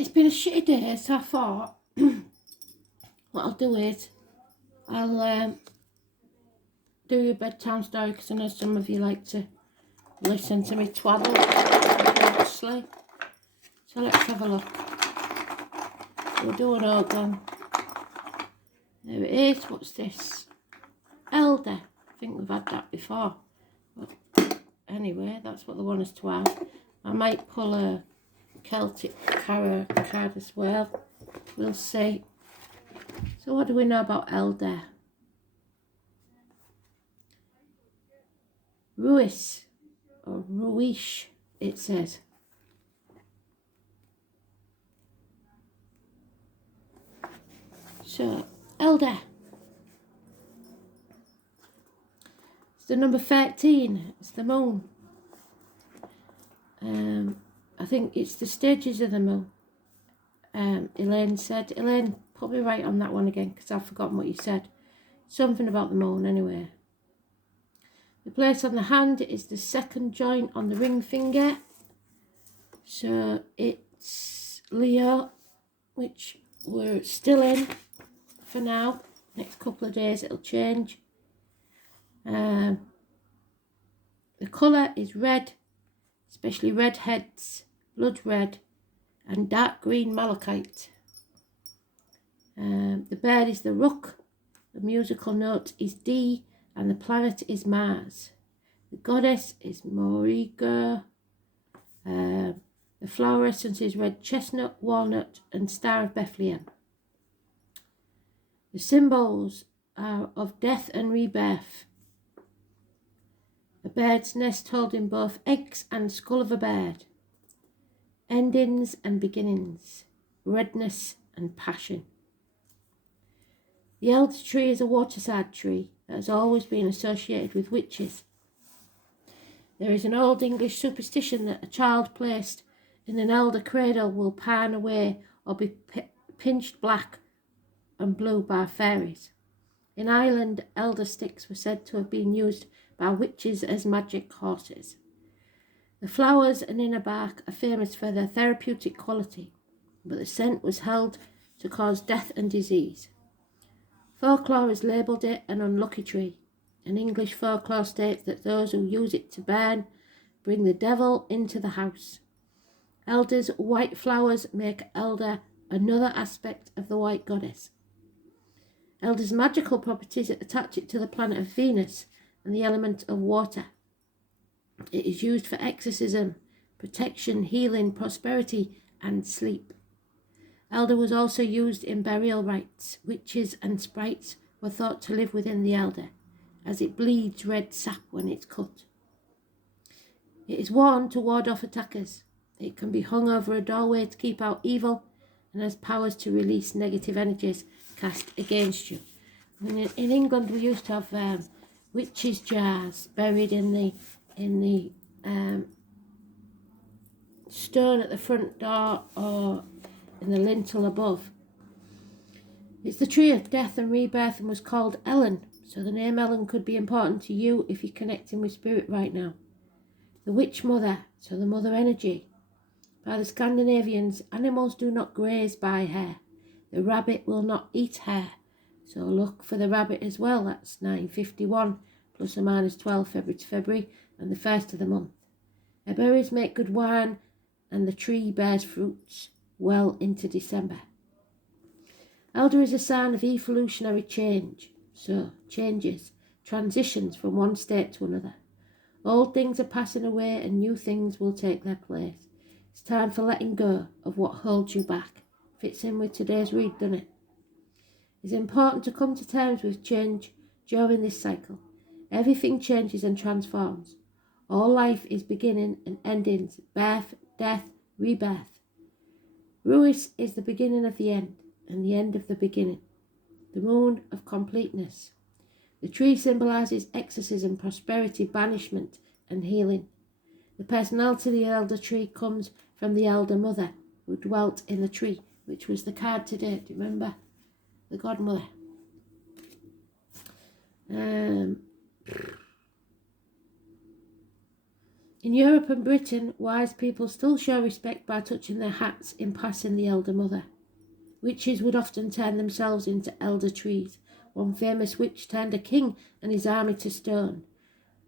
it's been a shitty day, so I thought what I'll do is I'll do your bedtime story, because I know some of you like to listen to me twaddle obviously. So let's have a look. We'll do an Ogham. There it is. What's this? Elder. I think we've had that before. But anyway, that's what they want us to have. I might pull a Celtic card as well. We'll see. So what do we know about Elder? Ruish, or Ruish, it says. So, Elder. It's the number 13. It's the moon. I think it's the stages of the moon. Elaine said. Elaine, put me right on that one again, because I've forgotten what you said. Something about the moon anyway. The place on the hand is the second joint on the ring finger. So it's Leo, which we're still in for now. Next couple of days it'll change. The colour is red, especially redheads, blood red, and dark green malachite. The bird is the rook. The musical note is D, and the planet is Mars. The goddess is Morriga. The flower essence is red chestnut, walnut, and Star of Bethlehem. The symbols are of death and rebirth. A bird's nest holding both eggs and skull of a bird. Endings and beginnings. Redness and passion. The elder tree is a waterside tree that has always been associated with witches. There is an old English superstition that a child placed in an elder cradle will pine away or be pinched black and blue by fairies. In Ireland, elder sticks were said to have been used by witches as magic horses. The flowers and inner bark are famous for their therapeutic quality, but the scent was held to cause death and disease. Folklore has labelled it an unlucky tree, and English folklore states that those who use it to burn bring the devil into the house. Elder's white flowers make elder another aspect of the white goddess. Elder's magical properties attach it to the planet of Venus and the element of water. It is used for exorcism, protection, healing, prosperity, and sleep. Elder was also used in burial rites. Witches and sprites were thought to live within the elder, as it bleeds red sap when it's cut. It is worn to ward off attackers. It can be hung over a doorway to keep out evil, and has powers to release negative energies cast against you. I mean, in England, we used to have witches' jars buried in the stone at the front door or in the lintel above. It's the tree of death and rebirth and was called Ellen, so the name Ellen could be important to you if you're connecting with spirit right now. The witch mother, so the mother energy. By the Scandinavians, animals do not graze by her. The rabbit will not eat her, so look for the rabbit as well. That's 951 plus or minus 12 February to February and the first of the month. Her berries make good wine, and the tree bears fruits well into December. Elder is a sign of evolutionary change, so changes, transitions from one state to another. Old things are passing away and new things will take their place. It's time for letting go of what holds you back. Fits in with today's read, doesn't it? It's important to come to terms with change during this cycle. Everything changes and transforms. All life is beginning and endings, birth, death, rebirth. Ruish is the beginning of the end, and the end of the beginning. The moon of completeness. The tree symbolises exorcism, prosperity, banishment, and healing. The personality of the elder tree comes from the elder mother who dwelt in the tree, which was the card today. Do you remember? The godmother. In Europe and Britain, wise people still show respect by touching their hats in passing the elder mother. Witches would often turn themselves into elder trees. One famous witch turned a king and his army to stone.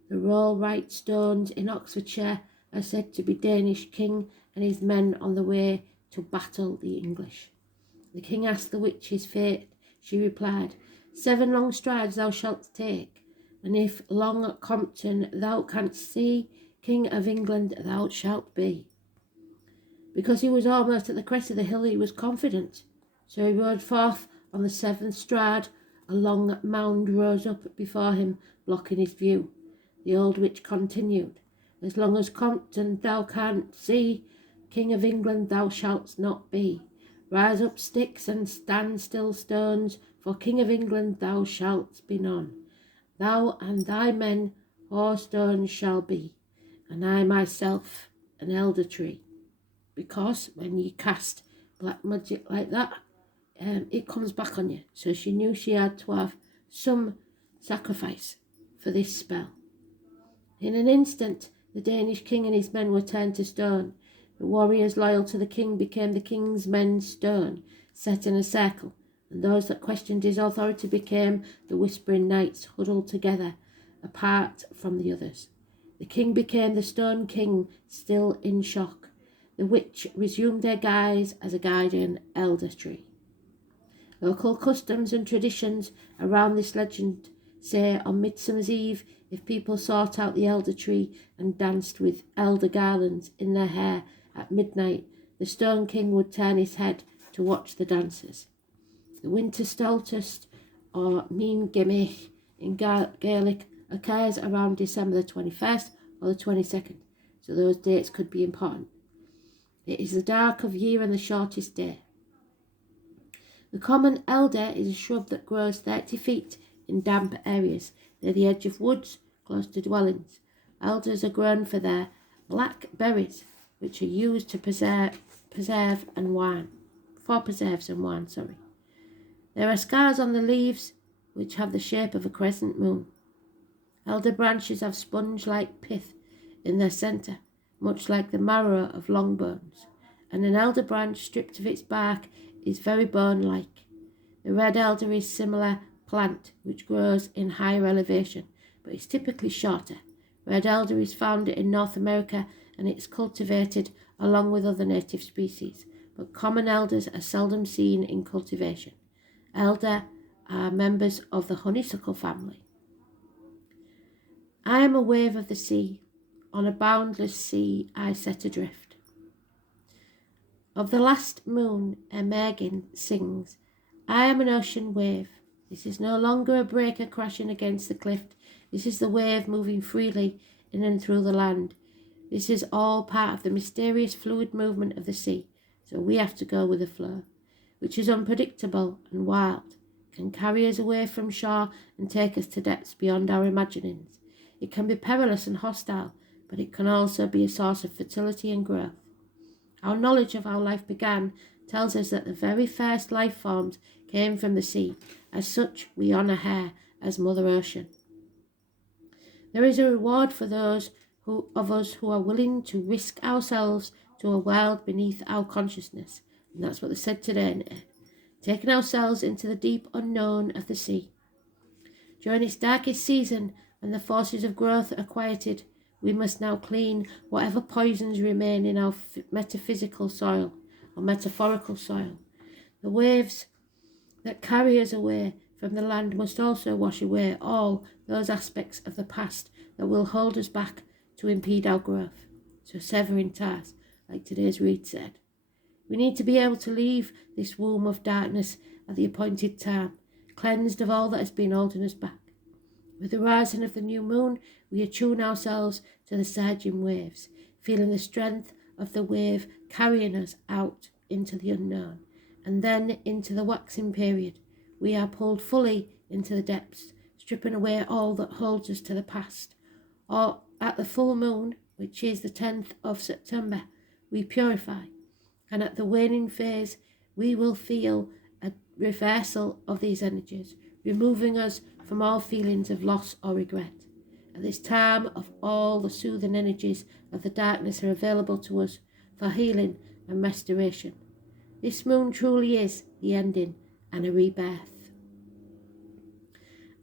The Rollright stones in Oxfordshire are said to be Danish king and his men on the way to battle the English. The king asked the witch his fate. She replied, 7 long strides thou shalt take, and if long at Compton thou canst see, King of England thou shalt be. Because he was almost at the crest of the hill, he was confident. So he rode forth on the 7th stride. A long mound rose up before him, blocking his view. The old witch continued, as long as Compton thou canst see, King of England thou shalt not be. Rise up sticks and stand still stones, for King of England thou shalt be none. Thou and thy men hoar stones shall be, and I myself an elder tree. Because when you cast black magic like that, it comes back on you. So she knew she had to have some sacrifice for this spell. In an instant, the Danish king and his men were turned to stone. The warriors loyal to the king became the king's men stone, set in a circle, and those that questioned his authority became the whispering knights huddled together, apart from the others. The king became the stone king, still in shock. The witch resumed their guise as a guardian elder tree. Local customs and traditions around this legend say on Midsummer's Eve, if people sought out the elder tree and danced with elder garlands in their hair at midnight, the stone king would turn his head to watch the dancers. The winter solstice, or Mean Gimich in Gaelic, occurs around December the 21st or the 22nd, so those dates could be important. It is the dark of year and the shortest day. The common elder is a shrub that grows 30 feet in damp areas near the edge of woods close to dwellings. Elders are grown for their black berries, which are used to preserves and wine. There are scars on the leaves which have the shape of a crescent moon. Elder branches have sponge-like pith in their centre, much like the marrow of long bones, and an elder branch stripped of its bark is very bone-like. The red elder is a similar plant which grows in higher elevation, but is typically shorter. Red elder is found in North America and it is cultivated along with other native species, but common elders are seldom seen in cultivation. Elder are members of the honeysuckle family. I am a wave of the sea. On a boundless sea I set adrift. Of the last moon, Emergin sings, I am an ocean wave. This is no longer a breaker crashing against the cliff. This is the wave moving freely in and through the land. This is all part of the mysterious fluid movement of the sea, so we have to go with the flow, which is unpredictable and wild, can carry us away from shore and take us to depths beyond our imaginings. It can be perilous and hostile, but it can also be a source of fertility and growth. Our knowledge of how life began tells us that the very first life forms came from the sea. As such, we honour her as Mother Ocean. There is a reward for those of us who are willing to risk ourselves to a world beneath our consciousness. And that's what they said today, taking ourselves into the deep unknown of the sea. During its darkest season, when the forces of growth are quieted, we must now clean whatever poisons remain in our metaphysical soil or metaphorical soil. The waves that carry us away from the land must also wash away all those aspects of the past that will hold us back to impede our growth. So severing ties, like today's read said. We need to be able to leave this womb of darkness at the appointed time, cleansed of all that has been holding us back. With the rising of the new moon, we attune ourselves to the surging waves, feeling the strength of the wave carrying us out into the unknown, and then into the waxing period. We are pulled fully into the depths, stripping away all that holds us to the past. Or at the full moon, which is the 10th of September, we purify, and at the waning phase, we will feel a reversal of these energies, removing us from all feelings of loss or regret. At this time of all the soothing energies of the darkness are available to us for healing and restoration. This moon truly is the ending and a rebirth.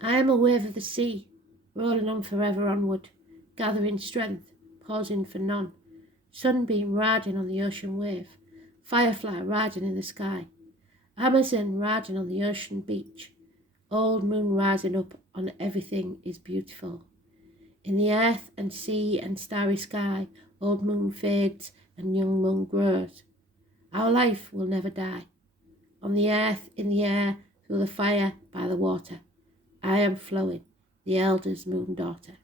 I am a wave of the sea, rolling on forever onward, gathering strength, pausing for none. Sunbeam riding on the ocean wave, firefly riding in the sky, Amazon riding on the ocean beach, old moon rising up on everything is beautiful. In the earth and sea and starry sky, old moon fades and young moon grows. Our life will never die. On the earth, in the air, through the fire, by the water, I am flowing, the elder's moon daughter.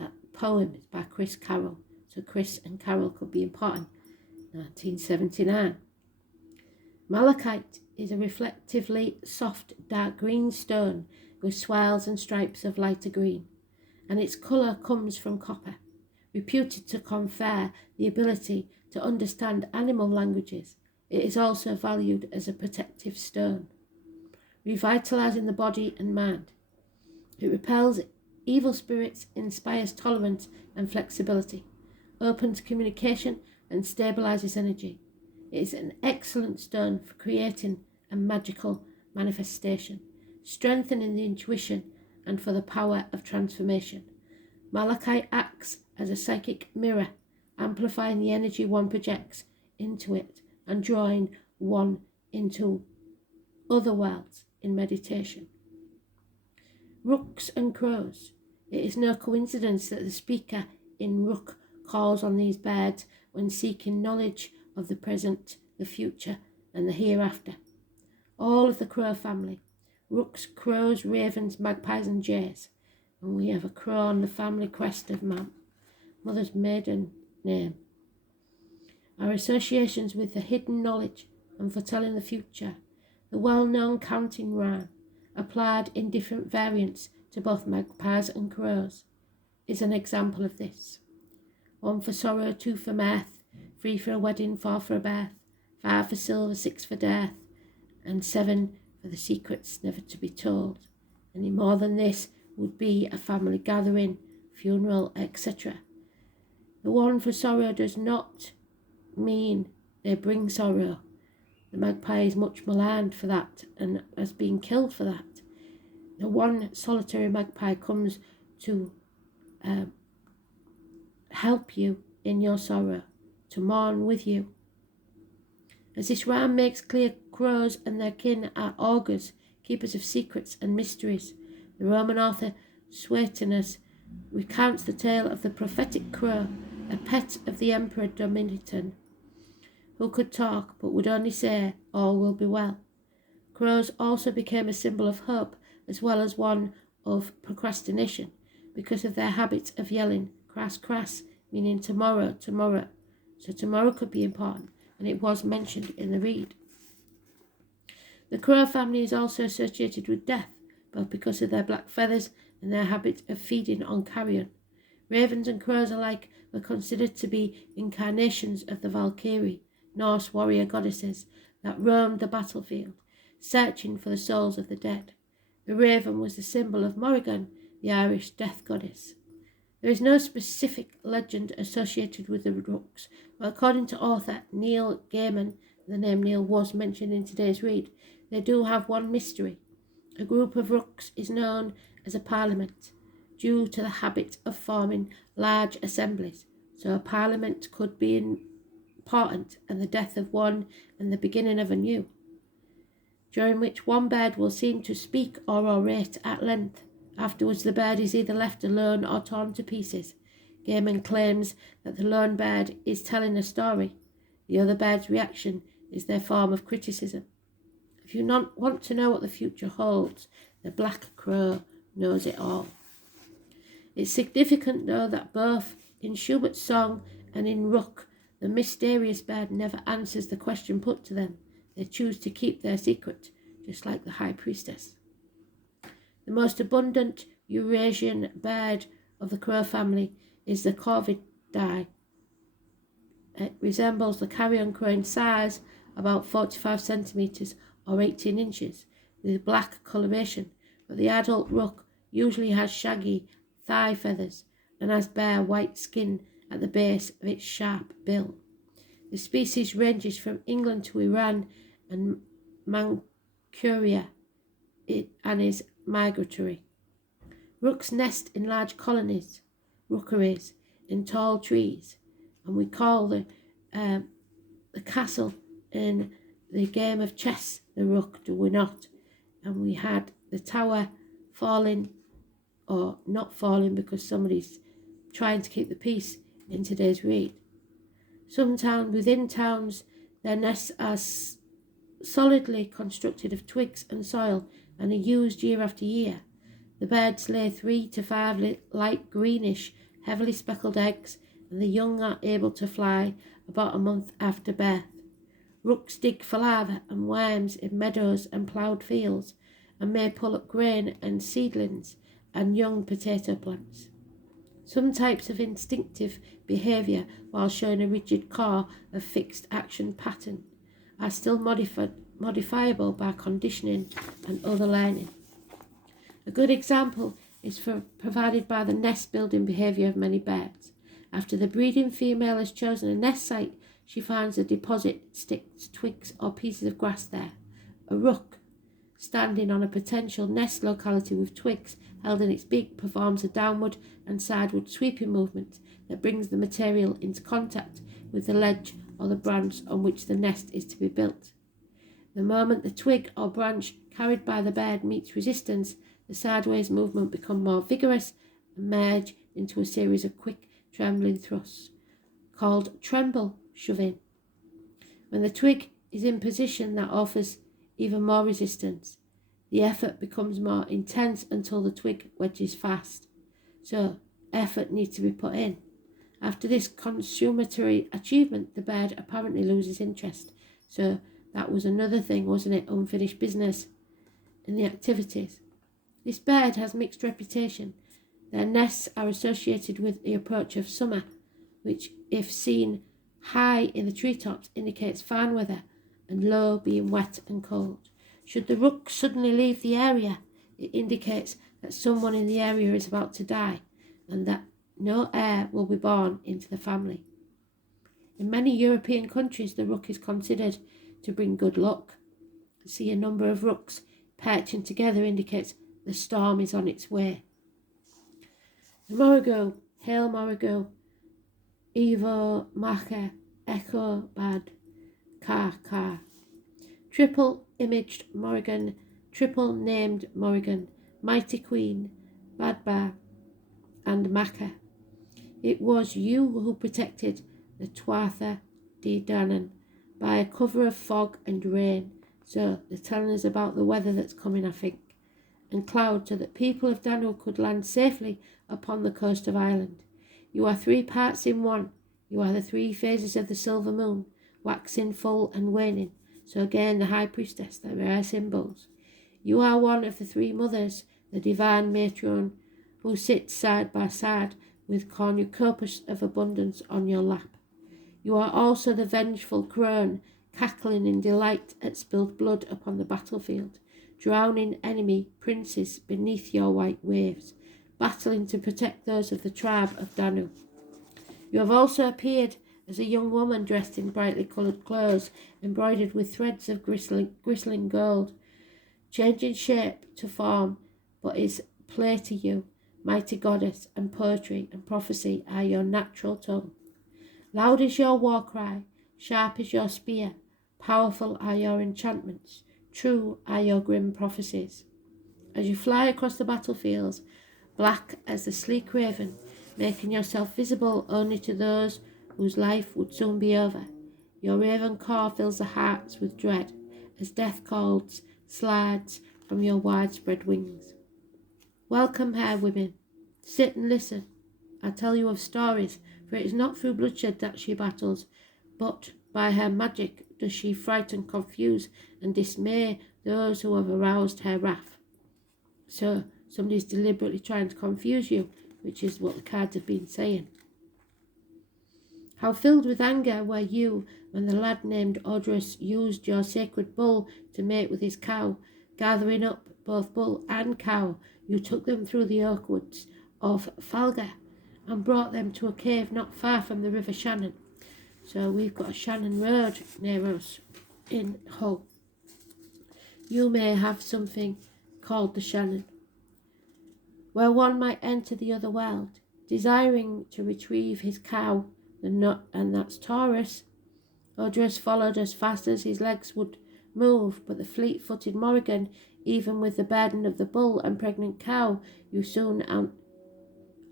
That poem is by Chris Carroll, so Chris and Carroll could be important. 1979. Malachite is a reflectively soft dark green stone with swirls and stripes of lighter green, and its colour comes from copper, reputed to confer the ability to understand animal languages. It is also valued as a protective stone, revitalising the body and mind. It repels evil spirits, inspires tolerance and flexibility, opens communication and stabilises energy. It is an excellent stone for creating a magical manifestation, strengthening the intuition and for the power of transformation. Malachite acts as a psychic mirror, amplifying the energy one projects into it and drawing one into other worlds in meditation. Rooks and crows. It is no coincidence that the speaker in Rook calls on these birds when seeking knowledge of the present, the future, and the hereafter. All of the crow family, rooks, crows, ravens, magpies, and jays. And we have a crow on the family crest of mother's maiden name. Our associations with the hidden knowledge and foretelling the future, the well-known counting rhyme, applied in different variants to both magpies and crows, is an example of this. 1 for sorrow, 2 for mirth, 3 for a wedding, 4 for a birth, 5 for silver, 6 for death, and 7 for the secrets never to be told. Any more than this would be a family gathering, funeral, etc. The 1 for sorrow does not mean they bring sorrow. The magpie is much maligned for that and has been killed for that. The 1 solitary magpie comes to help you in your sorrow, to mourn with you. As this rhyme makes clear, crows and their kin are augurs, keepers of secrets and mysteries. The Roman author Suetonius recounts the tale of the prophetic crow, a pet of the Emperor Domitian, who could talk but would only say, "All will be well." Crows also became a symbol of hope as well as one of procrastination because of their habit of yelling "crass, crass," meaning tomorrow, tomorrow. So tomorrow could be important, and it was mentioned in the read. The crow family is also associated with death, both because of their black feathers and their habit of feeding on carrion. Ravens and crows alike were considered to be incarnations of the Valkyrie, Norse warrior goddesses that roamed the battlefield, searching for the souls of the dead. The raven was the symbol of Morrigan, the Irish death goddess. There is no specific legend associated with the rooks, but according to author Neil Gaiman, the name Neil was mentioned in today's read, they do have one mystery. A group of rooks is known as a parliament, due to the habit of forming large assemblies, so a parliament could be important and the death of one and the beginning of a new, during which one bird will seem to speak or orate at length. Afterwards the bird is either left alone or torn to pieces. Gaiman claims that the lone bird is telling a story. The other bird's reaction is their form of criticism. If you want to know what the future holds, the black crow knows it all. It's significant, though, that both in Schubert's song and in Rook, the mysterious bird never answers the question put to them. They choose to keep their secret, just like the high priestess. The most abundant Eurasian bird of the crow family is the corvidae. It resembles the carrion crow in size, about 45 centimetres or 18 inches, with black coloration, but the adult rook usually has shaggy, thigh feathers, and has bare white skin at the base of its sharp bill. The species ranges from England to Iran and Manchuria and is migratory. Rooks nest in large colonies, rookeries, in tall trees, and we call the castle in the game of chess the rook, do we not? And we had the tower falling, or not falling because somebody's trying to keep the peace in today's read. Sometimes within towns, their nests are solidly constructed of twigs and soil and are used year after year. The birds lay 3 to 5 light greenish, heavily speckled eggs, and the young are able to fly about a month after birth. Rooks dig for larvae and worms in meadows and ploughed fields, and may pull up grain and seedlings and young potato plants. Some types of instinctive behaviour, while showing a rigid core of fixed action pattern, are still modifiable by conditioning and other learning. A good example is provided by the nest-building behaviour of many birds. After the breeding female has chosen a nest site, she finds a deposit, sticks, twigs or pieces of grass there. A rook, standing on a potential nest locality with twigs held in its beak, performs a downward and sideward sweeping movement that brings the material into contact with the ledge or the branch on which the nest is to be built. The moment the twig or branch carried by the bird meets resistance, the sideways movement becomes more vigorous and merge into a series of quick trembling thrusts, called tremble shoving. When the twig is in position that offers even more resistance, the effort becomes more intense until the twig wedges fast. So, effort needs to be put in. After this consummatory achievement, the bird apparently loses interest. So, that was another thing, wasn't it? Unfinished business in the activities. This bird has mixed reputation. Their nests are associated with the approach of summer, which, if seen high in the treetops, indicates fine weather, and low being wet and cold. Should the rook suddenly leave the area, it indicates that someone in the area is about to die, and that no heir will be born into the family. In many European countries, the rook is considered to bring good luck. To see a number of rooks perching together indicates the storm is on its way. The Morrigo, Hail Morrigo, Evo Macha, Echo Bad, Ka. Triple imaged Morrigan, triple named Morrigan, Mighty Queen, Badba, and Macha. It was you who protected the Tuatha de Danann by a cover of fog and rain. So they're telling us about the weather that's coming, I think, and cloud, so that people of Danu could land safely upon the coast of Ireland. You are 3 parts in one. You are the 3 phases of the silver moon, waxing, full, and waning. So again, the high priestess, the rare symbols. You are one of the 3 mothers, the divine matron, who sits side by side with cornucopia of abundance on your lap. You are also the vengeful crone, cackling in delight at spilled blood upon the battlefield, drowning enemy princes beneath your white waves, battling to protect those of the tribe of Danu. You have also appeared as a young woman dressed in brightly coloured clothes, embroidered with threads of gristling gold, changing shape to form, but is play to you, mighty goddess, and poetry and prophecy are your natural tongue. Loud is your war cry, sharp is your spear, powerful are your enchantments, true are your grim prophecies. As you fly across the battlefields, black as the sleek raven, making yourself visible only to those whose life would soon be over, your raven call fills the hearts with dread, as death calls slides from your widespread wings. Welcome here, women. Sit and listen. I tell you of stories, for it is not through bloodshed that she battles, but by her magic does she frighten, confuse, and dismay those who have aroused her wrath. So, somebody's deliberately trying to confuse you, which is what the cards have been saying. How filled with anger were you when the lad named Odrus used your sacred bull to mate with his cow. Gathering up both bull and cow, you took them through the oak woods, of Falga and brought them to a cave not far from the River Shannon. So we've got a Shannon Road near us in Hull. You may have something called the Shannon, where one might enter the other world, desiring to retrieve his cow, and that's Taurus. Odrus followed as fast as his legs would move, but the fleet-footed Morrigan, even with the burden of the bull and pregnant cow, you soon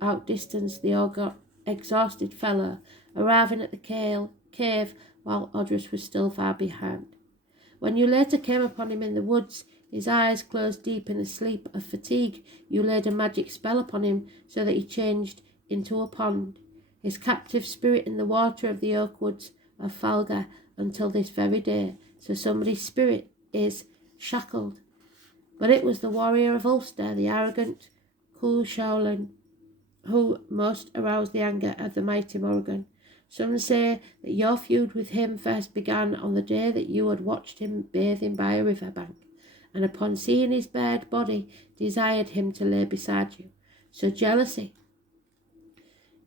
outdistanced the exhausted fellow, arriving at the cave while Odrus was still far behind. When you later came upon him in the woods, his eyes closed deep in the sleep of fatigue, you laid a magic spell upon him so that he changed into a pond, his captive spirit in the water of the oak woods of Falga until this very day. So somebody's spirit is shackled. But it was the warrior of Ulster, the arrogant Cuchulainn, who most aroused the anger of the mighty Morrigan. Some say that your feud with him first began on the day that you had watched him bathing by a river bank, and upon seeing his bared body, desired him to lay beside you. So jealousy.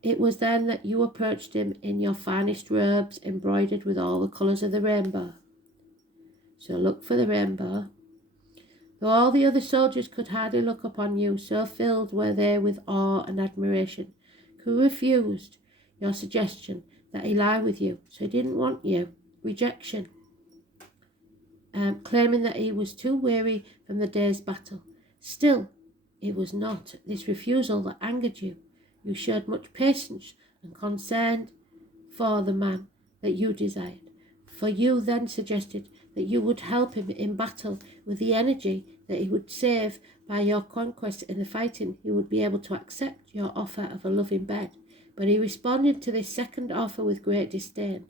It was then that you approached him in your finest robes, embroidered with all the colours of the rainbow. So look for the rainbow. Though all the other soldiers could hardly look upon you, so filled were they with awe and admiration. Who refused your suggestion that he lie with you, so he didn't want you. Rejection. Claiming that he was too weary from the day's battle. Still, it was not this refusal that angered you. You showed much patience and concern for the man that you desired. For you then suggested that you would help him in battle with the energy that he would save by your conquest in the fighting. He would be able to accept your offer of a loving bed. But he responded to this second offer with great disdain.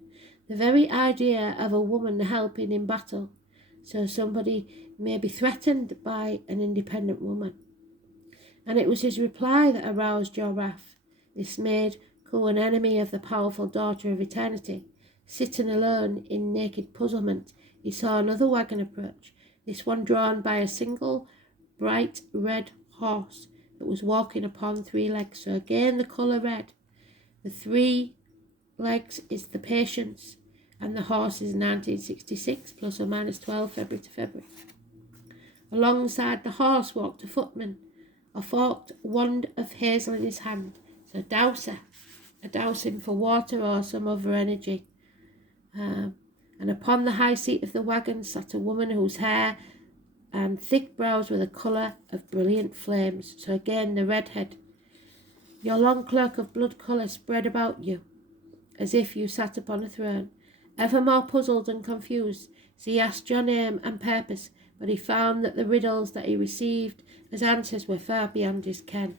The very idea of a woman helping in battle, so somebody may be threatened by an independent woman. And it was his reply that aroused your wrath. This made Cu an enemy of the powerful daughter of eternity. Sitting alone in naked puzzlement, he saw another wagon approach, this one drawn by a single bright red horse that was walking upon 3 legs. So again the colour red. The 3 legs is the patience, and the horse is 1966 plus or minus 12 February to February. Alongside the horse walked a footman, a forked wand of hazel in his hand, so a dowsing for water or some other energy. And upon the high seat of the wagon sat a woman whose hair and thick brows were the colour of brilliant flames. So again the redhead. Your long cloak of blood colour spread about you, as if you sat upon a throne. Ever more puzzled and confused, he asked your name and purpose, but he found that the riddles that he received as answers were far beyond his ken,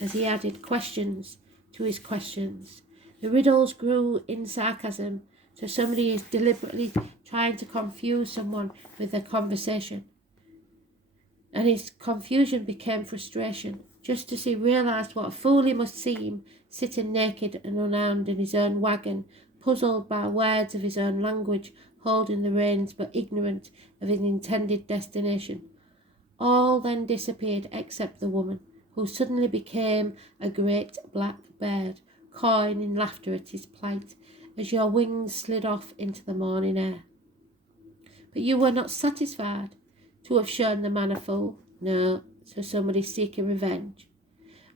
as he added questions to his questions. The riddles grew in sarcasm, so somebody is deliberately trying to confuse someone with their conversation. And his confusion became frustration, just as he realised what a fool he must seem, sitting naked and unarmed in his own wagon, puzzled by words of his own language, holding the reins but ignorant of his intended destination. All then disappeared except the woman, who suddenly became a great black bird, cawing in laughter at his plight, as your wings slid off into the morning air. But you were not satisfied to have shown the man a fool. No, so somebody seeking revenge.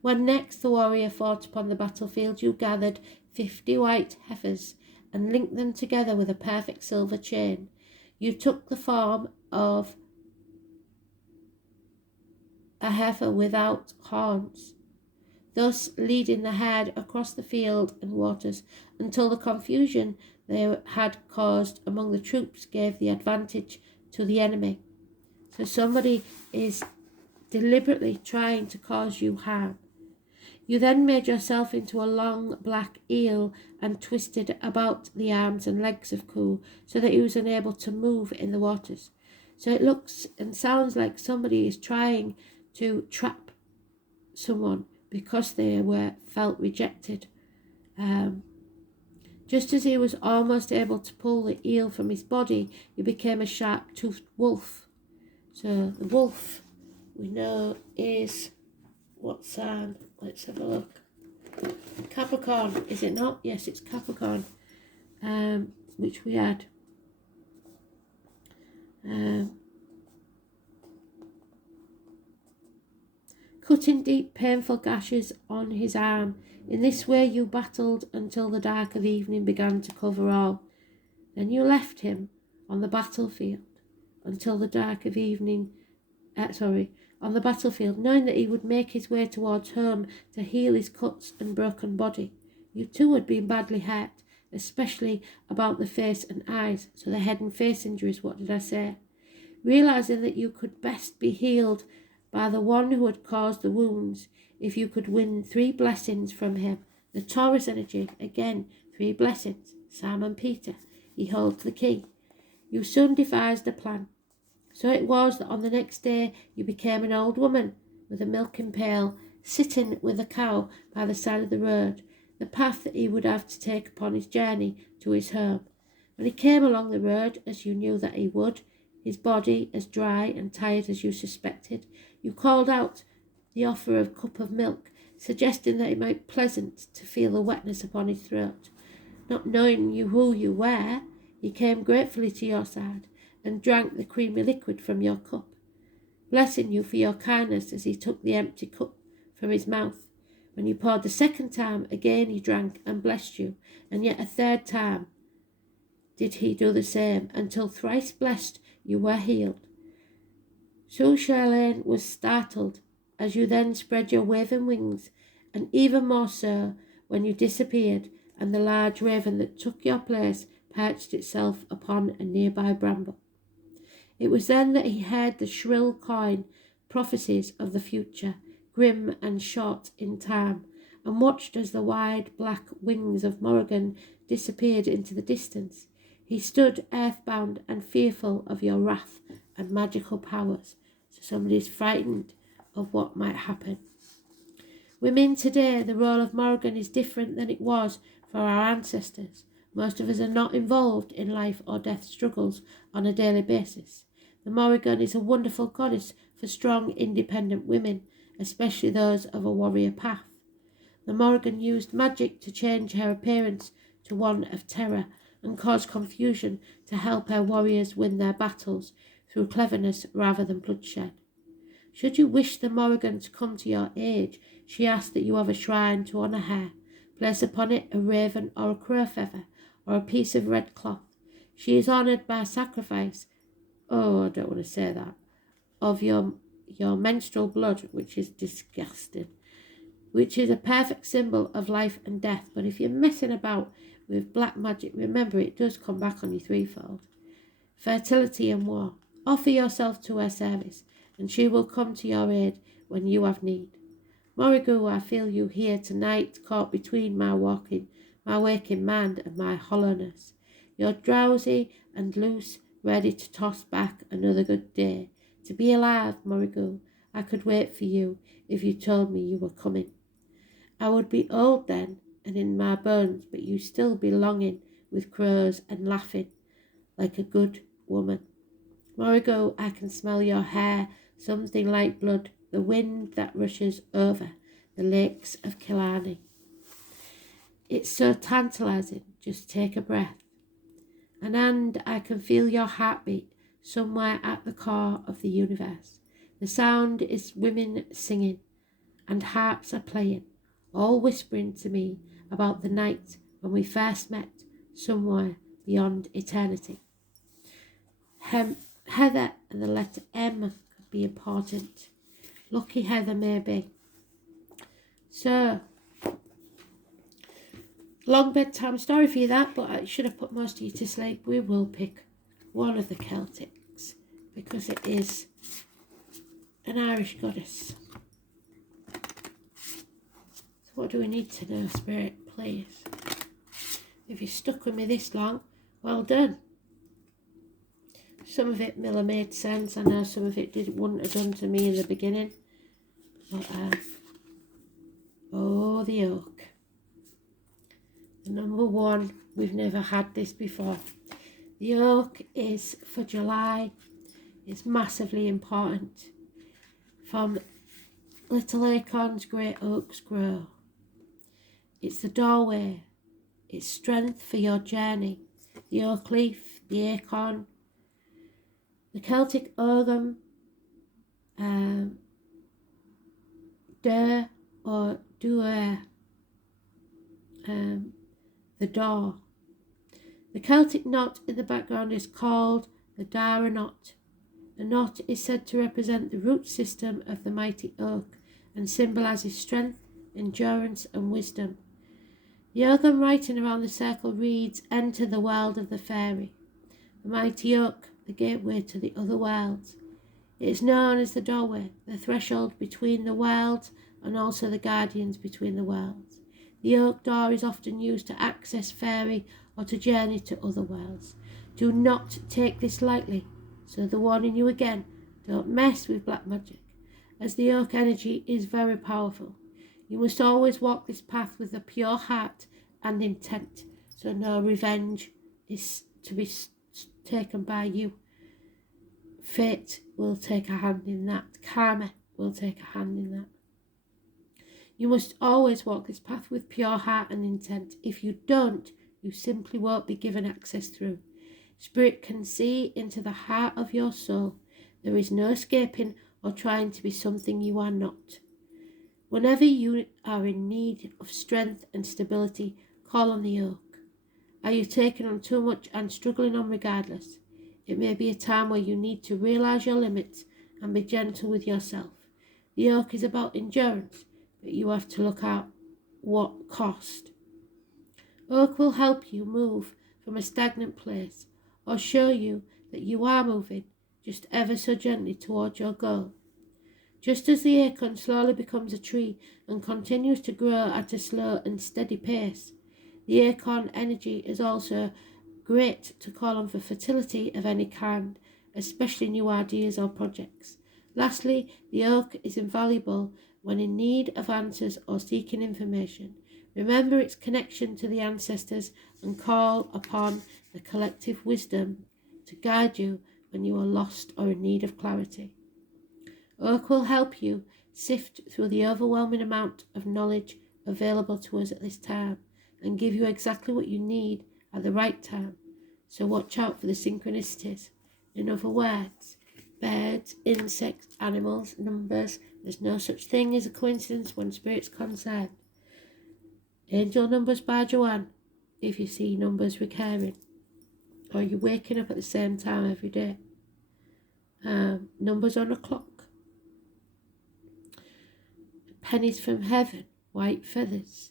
When next the warrior fought upon the battlefield, you gathered 50 white heifers and linked them together with a perfect silver chain. You took the form of a heifer without horns, thus leading the herd across the field and waters until the confusion they had caused among the troops gave the advantage to the enemy. So somebody is deliberately trying to cause you harm. You then made yourself into a long black eel and twisted about the arms and legs of Cu so that he was unable to move in the waters. So it looks and sounds like somebody is trying to trap someone because they felt rejected. Just as he was almost able to pull the eel from his body, he became a sharp-toothed wolf. So the wolf, we know, is what sign? Let's have a look. Capricorn, is it not? Yes, it's Capricorn, which we had. Cutting deep, painful gashes on his arm. In this way you battled until the dark of evening began to cover all. Then you left him on the battlefield until the dark of evening, on the battlefield, knowing that he would make his way towards home to heal his cuts and broken body. You too had been badly hurt, especially about the face and eyes, so the head and face injuries, what did I say? Realizing that you could best be healed by the one who had caused the wounds, if you could win 3 blessings from him. The Taurus energy, again, 3 blessings. Simon Peter, he holds the key. You soon devised a plan. So it was that on the next day you became an old woman with a milking pail, sitting with a cow by the side of the road, the path that he would have to take upon his journey to his home. When he came along the road, as you knew that he would, his body as dry and tired as you suspected, you called out the offer of a cup of milk, suggesting that it might be pleasant to feel the wetness upon his throat. Not knowing who you were, he came gratefully to your side and drank the creamy liquid from your cup, blessing you for your kindness as he took the empty cup from his mouth. When you poured the second time, again he drank and blessed you, and yet a third time did he do the same, until thrice blessed you were healed. So Charlene was startled as you then spread your waving wings, and even more so when you disappeared and the large raven that took your place perched itself upon a nearby bramble. It was then that he heard the shrill cawing prophecies of the future, grim and short in time, and watched as the wide black wings of Morrigan disappeared into the distance. He stood earthbound and fearful of your wrath and magical powers. So somebody's frightened of what might happen. Women today, the role of Morrigan is different than it was for our ancestors. Most of us are not involved in life or death struggles on a daily basis. The Morrigan is a wonderful goddess for strong, independent women, especially those of a warrior path. The Morrigan used magic to change her appearance to one of terror and cause confusion to help her warriors win their battles through cleverness rather than bloodshed. Should you wish the Morrigan to come to your aid, she asks that you have a shrine to honour her. Place upon it a raven or a crow feather or a piece of red cloth. She is honoured by sacrifice, I don't want to say that, of your menstrual blood, which is disgusting, which is a perfect symbol of life and death. But if you're messing about with black magic, remember it does come back on you threefold. Fertility and war. Offer yourself to her service, and she will come to your aid when you have need. Morrigan, I feel you here tonight, caught between my waking mind and my hollowness. You're drowsy and loose, ready to toss back another good day. To be alive, Morrigan, I could wait for you if you told me you were coming. I would be old then and in my bones, but you still be longing with crows and laughing like a good woman. Morrigan, I can smell your hair, something like blood, the wind that rushes over the lakes of Killarney. It's so tantalising, just take a breath. And I can feel your heartbeat somewhere at the core of the universe. The sound is women singing, and harps are playing, all whispering to me about the night when we first met somewhere beyond eternity. Heather and the letter M could be important. Lucky Heather, maybe. So, long bedtime story for you that, but I should have put most of you to sleep. We will pick one of the Celtics because it is an Irish goddess. So what do we need to know, Spirit, please? If you've stuck with me this long, well done. Some of it made sense. I know some of it wouldn't have done to me in the beginning. But, the oak. The number one, we've never had this before. The oak is for July. It's massively important. From little acorns great oaks grow. It's the doorway. It's strength for your journey. The oak leaf, the acorn, the Celtic Ogham, der or duer, the door. The Celtic knot in the background is called the Dara knot. The knot is said to represent the root system of the mighty oak and symbolises strength, endurance and wisdom. The Ogham writing around the circle reads, "Enter the world of the fairy." The mighty oak, the gateway to the other worlds. It is known as the doorway, the threshold between the worlds and also the guardians between the worlds. The oak door is often used to access fairy or to journey to other worlds. Do not take this lightly. So the warning you again, don't mess with black magic, as the oak energy is very powerful. You must always walk this path with a pure heart and intent, so no revenge is to be taken by you. Fate will take a hand in that. Karma will take a hand in that. You must always walk this path with pure heart and intent. If you don't, you simply won't be given access through. Spirit can see into the heart of your soul. There is no escaping or trying to be something you are not. Whenever you are in need of strength and stability, call on the oak. Are you taking on too much and struggling on regardless? It may be a time where you need to realise your limits and be gentle with yourself. The oak is about endurance, but you have to look at what cost. Oak will help you move from a stagnant place or show you that you are moving just ever so gently towards your goal. Just as the acorn slowly becomes a tree and continues to grow at a slow and steady pace, the acorn energy is also great to call on for fertility of any kind, especially new ideas or projects. Lastly, the oak is invaluable when in need of answers or seeking information. Remember its connection to the ancestors and call upon the collective wisdom to guide you when you are lost or in need of clarity. Oak will help you sift through the overwhelming amount of knowledge available to us at this time and give you exactly what you need at the right time. So watch out for the synchronicities. In other words, birds, insects, animals, numbers. There's no such thing as a coincidence when spirit's concerned. Angel Numbers by Joanne, if you see numbers recurring, or you're waking up at the same time every day. Numbers on a clock. Pennies from heaven, white feathers.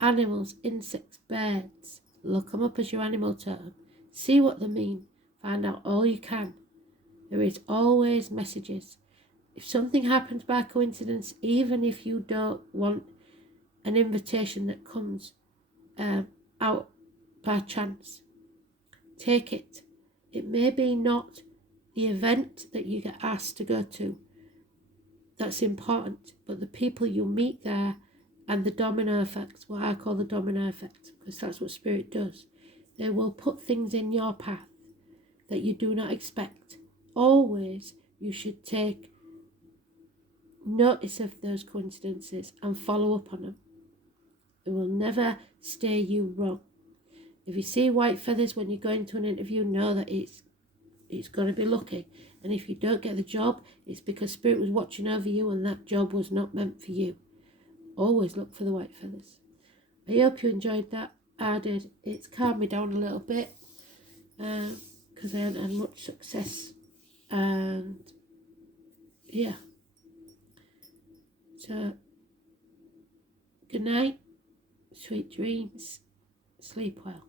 Animals, insects, birds. Look them up as your animal totem. See what they mean. Find out all you can. There is always messages. If something happens by coincidence, even if you don't want an invitation that comes out by chance, take it. It may be not the event that you get asked to go to that's important, but the people you meet there and the domino effect, what I call the domino effect, because that's what spirit does. They will put things in your path that you do not expect. Always you should take notice of those coincidences and follow up on them. It will never steer you wrong. If you see white feathers when you go into an interview, know that it's going to be lucky. And if you don't get the job, it's because spirit was watching over you and that job was not meant for you. Always look for the white feathers. I hope you enjoyed that. I did. It's calmed me down a little bit because I haven't had much success. And yeah. So, good night, sweet dreams, sleep well.